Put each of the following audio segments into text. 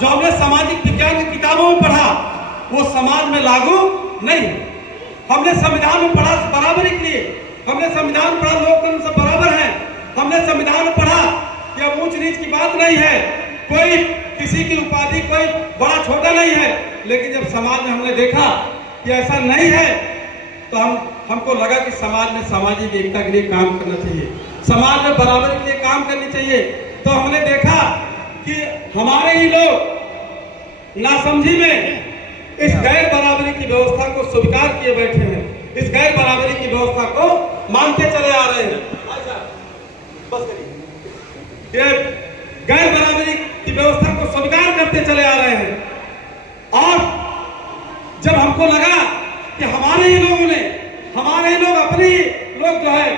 जो हमने सामाजिक विज्ञान की किताबों में पढ़ा वो समाज में लागू नहीं। हमने संविधान में पढ़ा बराबरी के लिए, हमने संविधान में पढ़ा लोकतंत्र सब बराबर है, हमने संविधान में पढ़ा कि अब ऊंच नीच की बात नहीं है, कोई किसी की उपाधि कोई बड़ा छोटा नहीं है। लेकिन जब समाज में हमने देखा कि ऐसा नहीं है तो हमको लगा कि समाज में सामाजिक एकता के लिए काम करना चाहिए, समाज में बराबरी के लिए काम करनी चाहिए। तो हमने देखा कि हमारे ही लोग नासमझी में इस गैर बराबरी की व्यवस्था को स्वीकार किए बैठे हैं, इस गैर बराबरी की व्यवस्था को मानते चले आ रहे हैं। बस करिए, ये गैर बराबरी की व्यवस्था को स्वीकार करते चले आ रहे हैं। और जब हमको लगा कि हमारे ही लोगों ने, हमारे ही लोग अपने ही लोग जो है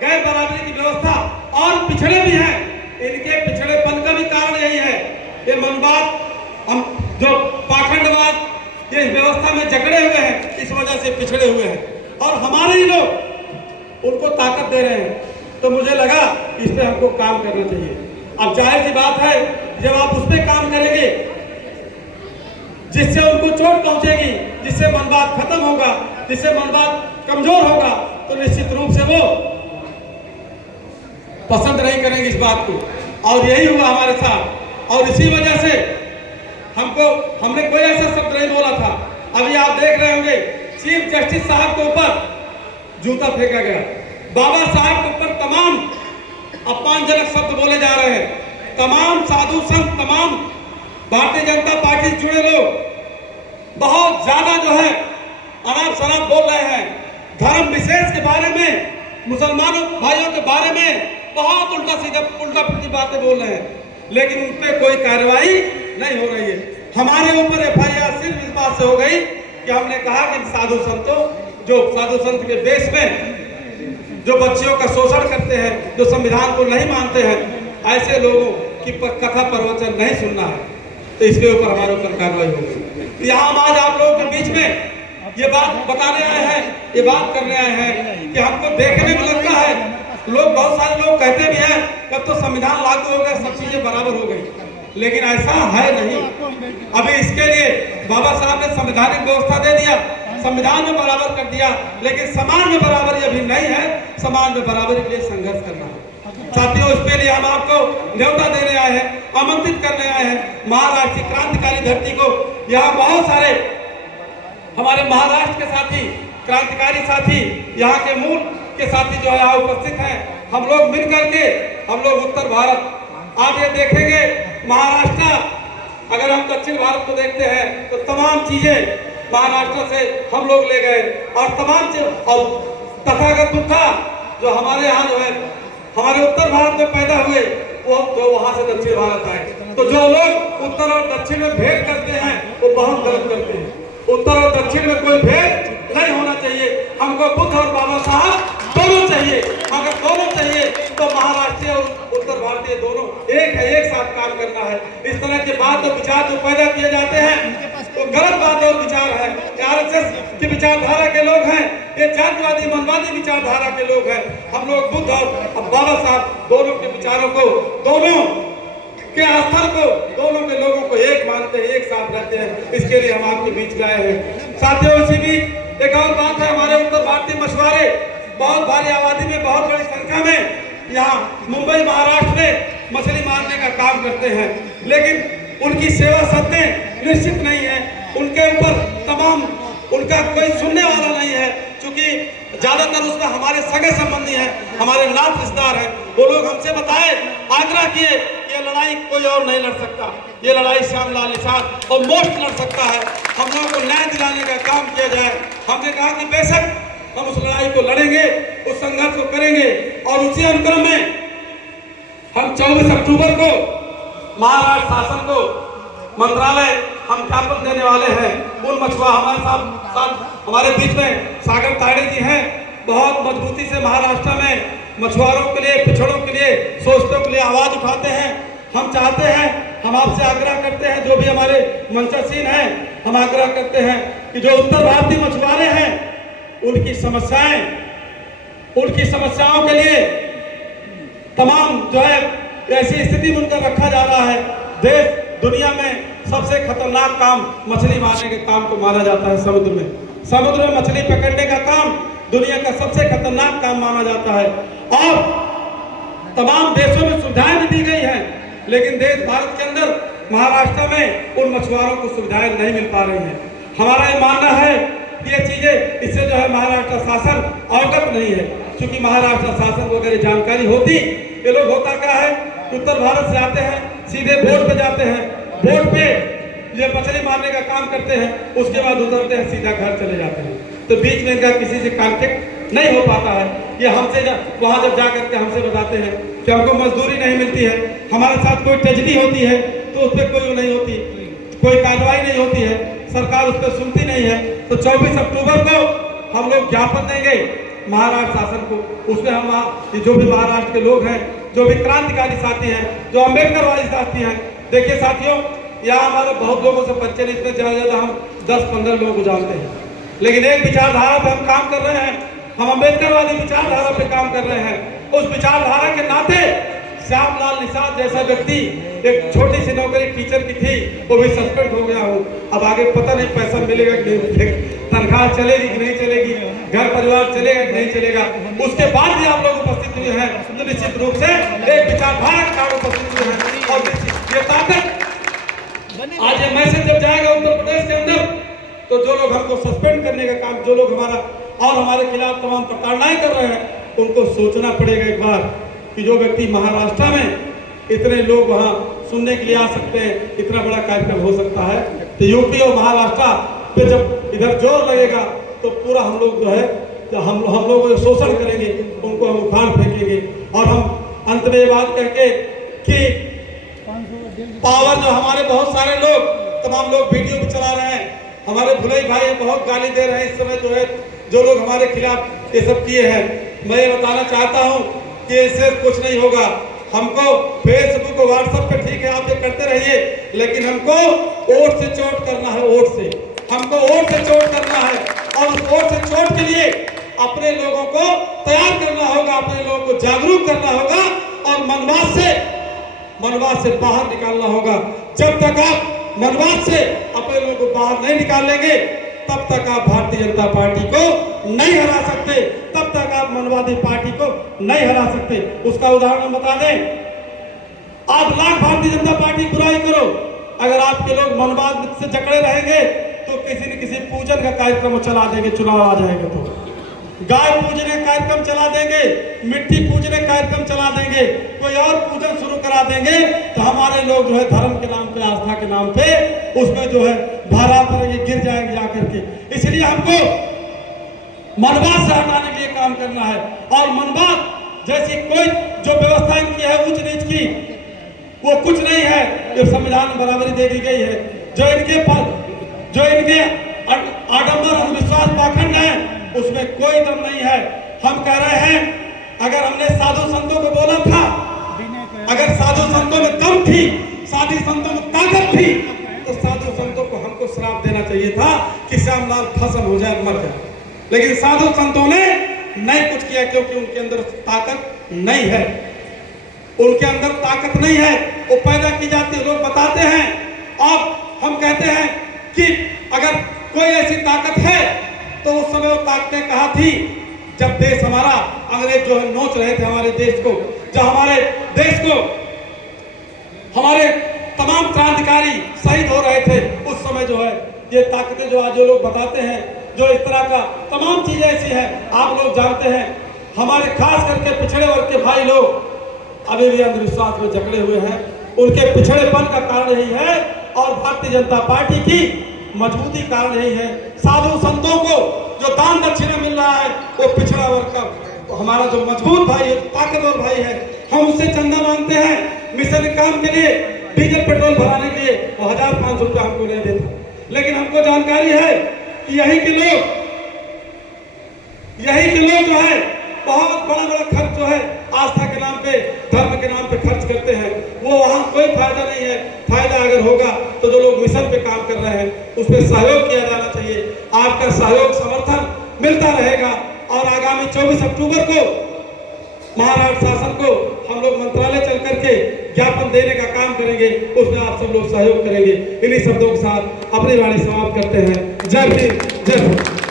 गैर बराबरी की व्यवस्था और पिछड़े भी हैं, इनके पिछड़ेपन का भी कारण यही है, ये मनवाद, हम जो पाखंडवाद ये इस व्यवस्था में जकड़े हुए हैं, इस वजह से पिछड़े हुए हैं और हमारे ही लोग उनको ताकत दे रहे हैं। तो मुझे लगा इस पे हमको काम करना चाहिए। अब जाहिर सी बात है, जब आप उस पर काम करेंगे जिससे उनको चोट पहुंचेगी, जिससे मनवाद खत्म होगा, जिससे मनवाद कमजोर होगा, तो निश्चित रूप से वो पसंद नहीं करेंगे इस बात को। और यही हुआ हमारे साथ और इसी वजह से हमने कोई ऐसा शब्द नहीं बोला था। अभी आप देख रहे होंगे चीफ जस्टिस साहब के ऊपर जूता फेंका गया, बाबा साहब के ऊपर तमाम अपमानजनक शब्द बोले जा रहे हैं, तमाम साधु संत, तमाम भारतीय जनता पार्टी से जुड़े लोग बहुत ज्यादा जो है अनाप शनाप बोल रहे हैं, धर्म विशेष के बारे में, मुसलमानों भाइयों के बारे में बहुत उल्टा सीधा उल्टा पुल्टी बातें बोल रहे हैं, लेकिन उन पर कोई कार्रवाई नहीं हो रही है। हमारे ऊपर FIR सिर्फ इस बात से हो गई कि हमने कहा कि साधु संतों, जो साधु संत के देश में जो बच्चियों का शोषण करते हैं, जो संविधान को नहीं मानते हैं, ऐसे लोगों की कथा प्रवचन नहीं सुनना है, तो इसके ऊपर हमारे ऊपर कार्रवाई होगी। यहाँ हम आज आप लोगों के बीच में ये बात बताने आए हैं, ये बात करने आए हैं कि हमको देखने में लगता है, लोग बहुत सारे लोग कहते भी हैं कब तो संविधान लागू हो गया, सब चीजें बराबर हो गई, लेकिन ऐसा है नहीं। अभी इसके लिए बाबा साहब ने संवैधानिक व्यवस्था दे दिया, संविधान में बराबर कर दिया, लेकिन समाज में बराबरी अभी नहीं है। समाज में बराबरी के लिए संघर्ष करना है साथियों। इसके लिए हम आपको न्योता देने आए हैं, आमंत्रित करने आए हैं महाराष्ट्र की क्रांतिकारी धरती को। यहाँ बहुत सारे हमारे महाराष्ट्र के साथी, क्रांतिकारी साथी, यहाँ के मूल के साथी जो है यहाँ उपस्थित हैं। हम लोग मिल करके, हम लोग उत्तर भारत, आप ये देखेंगे महाराष्ट्र, अगर हम दक्षिण भारत को देखते हैं तो तमाम चीजें महाराष्ट्र से हम लोग ले गए और तमाम चीज, और तथागत बुद्धा जो हमारे यहाँ जो है हमारे उत्तर भारत में पैदा हुए, वो जो वहां से दक्षिण भारत आए। तो जो लोग उत्तर और दक्षिण में भेद करते हैं वो बहुत गलत करते हैं। उत्तर और दक्षिण में कोई भेद नहीं होना चाहिए। हमको बुद्ध और बाबा साहब दोनों चाहिए। अगर दोनों चाहिए तो महाराष्ट्रीय और उत्तर भारतीय दोनों एक है, एक साथ काम करना है। इस तरह के बात और विचार जो पैदा किए जाते हैं तो गलत बात और विचार है। RSS की विचारधारा के लोग हैं, ये जातिवादी मनवादी विचारधारा के लोग हैं। हम लोग बुद्ध और बाबा साहब दोनों के विचारों को, दोनों के आस्था को, दोनों के लोगों को एक मानते हैं, एक साथ रहते हैं। इसके लिए हम आपके बीच में आए हैं साथियों। इसी बीच एक और बात है, हमारे उत्तर भारतीय मछुआरे बहुत भारी आबादी में, बहुत बड़ी संख्या में यहाँ मुंबई महाराष्ट्र में मछली मारने का काम करते हैं, लेकिन उनकी सेवा सत्य निश्चित नहीं है। उनके ऊपर तमाम, उनका कोई सुनने वाला नहीं है, क्योंकि ज्यादातर उसमें हमारे सगे संबंधी हैं, हमारे नात रिश्तेदार हैं। वो लोग हमसे बताए, आग्रह किए, ये लड़ाई कोई और नहीं लड़ सकता, ये लड़ाई श्यामलाल निषाद और मोस्ट लड़ सकता है। हम लोगों को न्याय दिलाने का काम किया जाए। हमने कहा कि बेशक हम उस लड़ाई को लड़ेंगे, उस संघर्ष को करेंगे। और उसी अनुक्रम में हम 24 अक्टूबर को महाराष्ट्र शासन को मंत्रालय हम ज्ञापन देने वाले हैं। उन मछुआ हमारे साथ हमारे बीच में सागर ताड़े जी हैं, बहुत मजबूती से महाराष्ट्र में मछुआरों के लिए, पिछड़ों के लिए, शोषितों के लिए आवाज उठाते हैं। हम चाहते हैं, हम आपसे आग्रह करते हैं, जो भी हमारे मंचासीन हैं, हम आग्रह करते हैं कि जो उत्तर भारतीय मछुआरे हैं उनकी समस्याओं के लिए तमाम जो है ऐसी स्थिति में उनका रखा जा रहा है। देश दुनिया में सबसे खतरनाक काम मछली मारने के काम को माना जाता है। समुद्र में मछली पकड़ने का काम दुनिया का सबसे खतरनाक काम माना जाता है। और तमाम देशों में सुविधाएं भी दी गई हैं, लेकिन देश भारत के अंदर महाराष्ट्र में उन मछुआरों को सुविधाएं नहीं मिल पा रही हैं। हमारा ये मानना है कि ये चीजें, इससे जो है महाराष्ट्र शासन अवगत नहीं है, क्योंकि महाराष्ट्र शासन को अगर जानकारी होती, ये लोग होता क्या है, उत्तर भारत से आते हैं, सीधे बोट पे जाते हैं, बोट पे ये मछली मारने का काम करते हैं, उसके बाद उतरते हैं, सीधा घर चले जाते हैं। तो बीच में इनका किसी से कांटेक्ट नहीं हो पाता है। ये हमसे वहाँ जब जा करके हमसे बताते हैं कि हमको मजदूरी नहीं मिलती है, हमारे साथ कोई ट्रेजेडी होती है तो उस पर कोई नहीं होती, कोई कार्रवाई नहीं होती है, सरकार उस पर सुनती नहीं है। तो 24 अक्टूबर को हम लोग ज्ञापन देंगे महाराष्ट्र शासन को। उसमें हम जो भी महाराष्ट्र के लोग हैं, जो भी क्रांतिकारी साथी हैं, जो अम्बेडकरवादी साथी हैं, देखिए साथियों, यहाँ हमारे बहुत लोगों से परिचय नहीं, इतने ज़्यादा हम 10-15 लोगों को जानते हैं, लेकिन एक विचारधारा पे हम काम कर रहे हैं। हम अम्बेडकरवादी विचारधारा पे काम कर रहे हैं। उस विचारधारा के नाते श्यामलाल निषाद जैसा व्यक्ति, एक छोटी सी नौकरी टीचर की थी, वो भी सस्पेंड हो गया हूँ। अब आगे पता नहीं पैसा मिलेगा कि नहीं, तनख्वाह चलेगी कि नहीं चलेगी, घर परिवार चलेगा कि नहीं चलेगा। उसके बाद भी आप लोग उपस्थित हुए हैं, तो निश्चित रूप से एक विचारधारा के कारण उपस्थित हुए हैं। और ये ताकत आज ये मैसेज जब जाएगा उत्तर प्रदेश के अंदर, तो जो लोग हमको सस्पेंड करने का काम, जो लोग हमारे खिलाफ तमाम प्रताड़नाएं कर रहे हैं, उनको सोचना पड़ेगा एक बार कि जो व्यक्ति महाराष्ट्र में इतने लोग वहाँ सुनने के लिए आ सकते हैं, इतना बड़ा कार्यक्रम हो सकता है, तो यूपी और महाराष्ट्र पे जब इधर जोर लगेगा तो पूरा हम लोग जो है, हम लोग शोषण करेंगे, उनको हम उखाड़ फेंकेंगे। और हम अंत में ये बात करके कि पावर जो हमारे बहुत सारे लोग, तमाम लोग वीडियो भी चला रहे हैं, हमारे भुलई भाई बहुत गाली दे रहे हैं इस समय, जो है जो लोग हमारे खिलाफ ये सब किए हैं। मैं ये बताना चाहता हूँ कि इससे कुछ नहीं होगा। हमको फेसबुक और व्हाट्सएप पे ठीक है आप ये करते रहिए, लेकिन हमको वोट से चोट करना है, वोट से हमको वोट से चोट करना है। और उस वोट से चोट के लिए अपने लोगों को तैयार करना होगा, अपने लोगों को जागरूक करना होगा और मनवास से बाहर निकालना होगा। जब तक आप मनवास से अपने लोगों को बाहर नहीं निकाल लेंगे, तब तक आप भारतीय जनता पार्टी को नहीं हरा सकते, तब तक आप मनवादी पार्टी को नहीं हरा सकते। उसका उदाहरण बता दें, आप लाख भारतीय जनता पार्टी बुराई करो, अगर आपके लोग मनवाद से जकड़े रहेंगे तो किसी न किसी पूजन का कार्यक्रम चला देंगे, चुनाव आ जाएगा तो गाय पूजने कार्यक्रम चला देंगे, मिट्टी पूजने कार्यक्रम चला देंगे, कोई और पूजन शुरू करा देंगे, तो हमारे लोग जो है धर्म के नाम पे, आस्था के नाम पे उसमें जो है भारा करेंगे, गिर जाएंगे जाकर के। इसलिए हमको मनवाद से हटाने के लिए काम करना है। और मनवाद जैसी कोई जो व्यवस्था इनकी है उच्च नीच की, वो कुछ नहीं है। ये संविधान में बराबरी दे दी गई है। जो इनके आडंबर अंधविश्वास पाखंड है, उसमें कोई दम नहीं है। हम कह रहे हैं, अगर हमने साधु संतों को बोला था, अगर साधु संतों में दम थी, साधु संतों में ताकत थी, तो साधु संतों को हमको श्राप देना चाहिए था कि श्यामलाल फसल हो जाए, मर जाए। लेकिन साधु संतों ने नहीं कुछ किया, क्योंकि उनके अंदर ताकत नहीं है। उनके अंदर ताकत नहीं है, वो पैदा की जाती है, लोग बताते हैं। और हम कहते हैं कि अगर कोई ऐसी ताकत है तो उस समय वो ताकतें कहाँ थी, जब देश हमारा, अंग्रेज जो है नोच रहे थे हमारे देश को, जब हमारे देश को हमारे तमाम क्रांतिकारी शहीद हो रहे थे, उस समय जो है ये ताकतें जो आज जो लोग बताते हैं, जो इस तरह का तमाम चीजें ऐसी हैं, आप लोग जानते हैं। हमारे खास करके पिछड़े वर्ग के भाई लोग अभी भी अंधविश्वास में जकड़े हुए हैं, उनके पिछड़ेपन का कारण यही है, और भारतीय जनता पार्टी की मजबूती कारण यही है। साधु संतों को जो दान दक्षिणा मिल रहा है, वो पिछड़ा वर्ग का, तो हमारा जो मजबूत भाई है, ताकतवर भाई है, हम उससे चंदा मांगते हैं मिशन काम के लिए, डीजल पेट्रोल भराने के लिए, 1500 रुपया हमको नहीं देता। लेकिन हमको जानकारी है कि यही के लोग जो है बहुत बड़ा खर्च जो है आस्था के नाम पे, धर्म के नाम पे खर्च करते हैं, वो वहाँ कोई फायदा नहीं है। फायदा अगर होगा तो जो लोग मिशन पे काम कर रहे हैं उसमें सहयोग किया जाना चाहिए। आपका सहयोग समर्थन मिलता रहेगा। और आगामी 24 अक्टूबर को महाराष्ट्र शासन को हम लोग मंत्रालय चल करके ज्ञापन देने का काम करेंगे, उसमें आप सब लोग सहयोग करेंगे। इन्हीं शब्दों के साथ अपनी वाणी समाप्त करते हैं। जय हिंद, जय भारत।